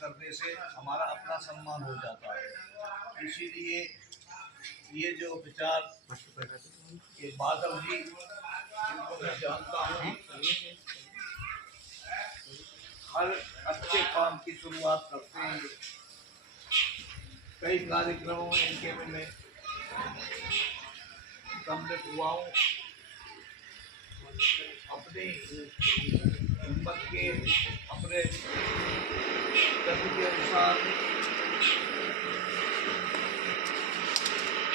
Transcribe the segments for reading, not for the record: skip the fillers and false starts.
करने से हमारा अपना सम्मान हो जाता है। इसीलिए ये जो विचार ये माधव जी, इनको मैं जानता हूँ, हर अच्छे काम की शुरुआत करते हैं। कई कार्यक्रमों में इनके में मैं सम्मिलित हुआ हूँ। अपनी हिम्मत के, अपने गति के अनुसार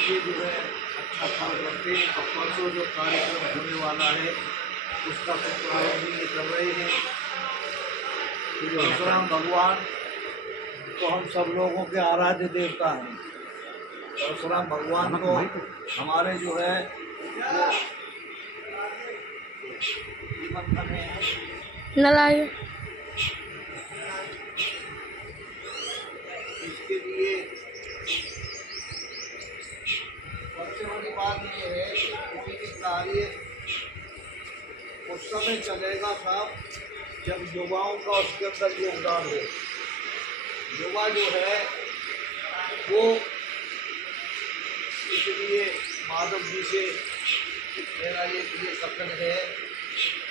ये जो है अच्छा काम करते हैं। अब परसों जो कार्यक्रम होने वाला है उसका प्रारंभ ये कर रहे हैं। परशुराम भगवान तो हम सब लोगों के आराध्य देवता हैं। परशुराम भगवान को हमारे जो है वो जीवन में इसके लिए सबसे बड़ी बात ये है कि कोई भी कार्य उस समय चलेगा साहब जब युवाओं का उसके अंदर योगदान हो। युवा जो है वो, इसलिए माधव जी से मेरा ये कथन है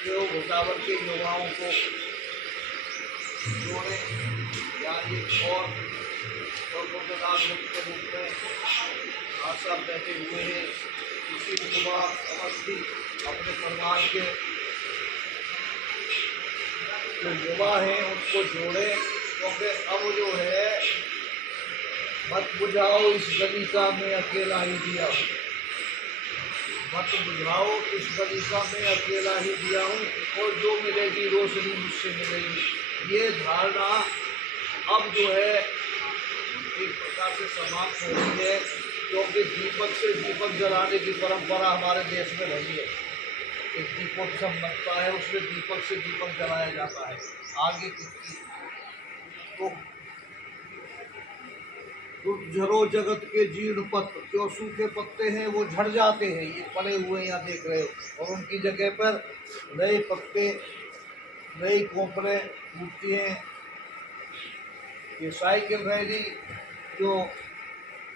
कि वो भुसावल के युवाओं को जोड़े या एक और के रूप में आशा बैठे हुए हैं। किसी युवा अवस्थी अपने परिवार के जो युवा हैं उनको जोड़े, क्योंकि अब जो है मत बुझाओ इस गलिका में अकेला ही दिया हूँ, मत बुझाओ इस गलिका में अकेला ही दिया हूँ, और जो मिलेगी रोशनी मुझसे मिलेगी। ये धारणा अब जो है एक प्रकार से समाप्त हो रही है, क्योंकि दीपक से दीपक जलाने की परंपरा हमारे देश में रही है। एक दीपोत्सव बनता है, उसमें दीपक से दीपक जलाया जाता है। आगे किसकी तो झरो जगत के जीर्ण पत्र, जो सूखे पत्ते हैं वो झड़ जाते हैं, ये पड़े हुए यहाँ देख रहे हो, और उनकी जगह पर नए पत्ते, नई कोपरें उगती हैं। ये साइकिल रैली जो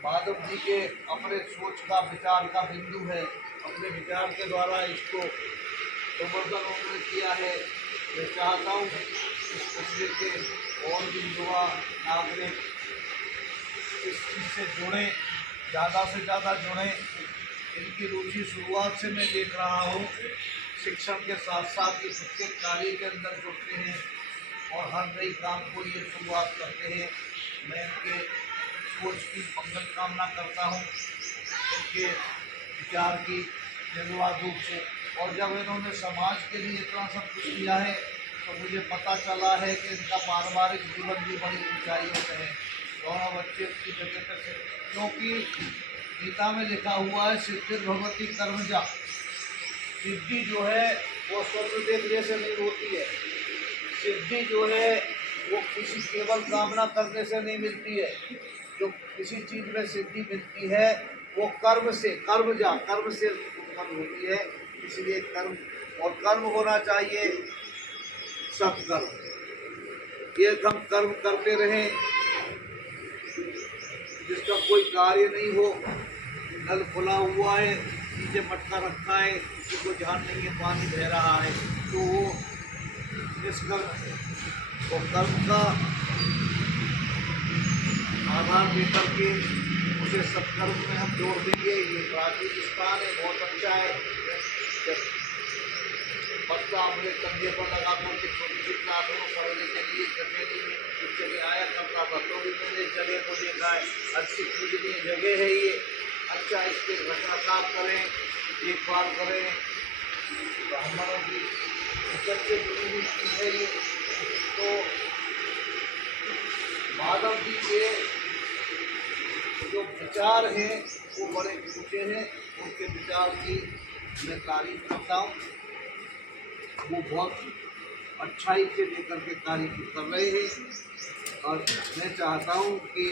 माधव जी के अपने सोच का, विचार का बिंदु है, अपने विचार के द्वारा इसको प्रवर्धन उन्होंने किया है। मैं चाहता हूँ इस तस्वीर के और भी युवा नागरिक इस चीज़ से जुड़ें, ज़्यादा से ज़्यादा जुड़ें। इनकी रुचि शुरुआत से मैं देख रहा हूँ, शिक्षण के साथ साथ ये प्रत्येक कार्य के अंदर जुड़ते हैं और हर नई काम को ये शुरुआत करते हैं। मैं इनके सोच की मंगल कामना करता हूँ, इनके विचार की निर्वाध रूप से। और जब इन्होंने समाज के लिए इतना सब कुछ किया है तो मुझे पता चला है कि इनका पारिवारिक जीवन भी बड़ी ऊंचाइयों पे है। दोनों बच्चे की जगह पर से, क्योंकि गीता में लिखा हुआ है सिद्धिर भगवती कर्मजा, सिद्धि जो है वो स्वर्गदेव जैसे नहीं होती है। सिद्धि जो है वो किसी केवल कामना करने से नहीं मिलती है। जो किसी चीज़ में सिद्धि मिलती है वो कर्म से, कर्म से उत्पन्न होती है। इसलिए कर्म, और कर्म होना चाहिए सत्कर्म। ये हम कर्म करते रहें, जिसका कोई कार्य नहीं हो। नल खुला हुआ है, नीचे मटका रखा है, किसी को ध्यान नहीं है, पानी बह रहा है, तो वो निष्कर्म है। और कर्म का आधार देकर के उसे सत्कर्म में हम जोड़ देंगे। ये प्राचीन स्थान है, बहुत अच्छा है। जब बच्चा अपने कंधे पर लगा करके छोटी सी क्लास में पढ़ने के लिए कचहरी में उस जगह आया करता था, तो भी मैंने इस जगह को देखा है। अच्छी पूजनीय जगह है ये। अच्छा, इसके रखरखाव करें, देखभाल करें। ब्राह्मणों की इज्जत से जुड़ी हुई चीज़ है ये। तो माधव जी के जो विचार हैं वो बड़े ऊँचे हैं। उनके विचार की मैं तारीफ करता हूँ। वो बहुत अच्छाई से लेकर के कार्य कर रहे हैं, और मैं चाहता हूँ कि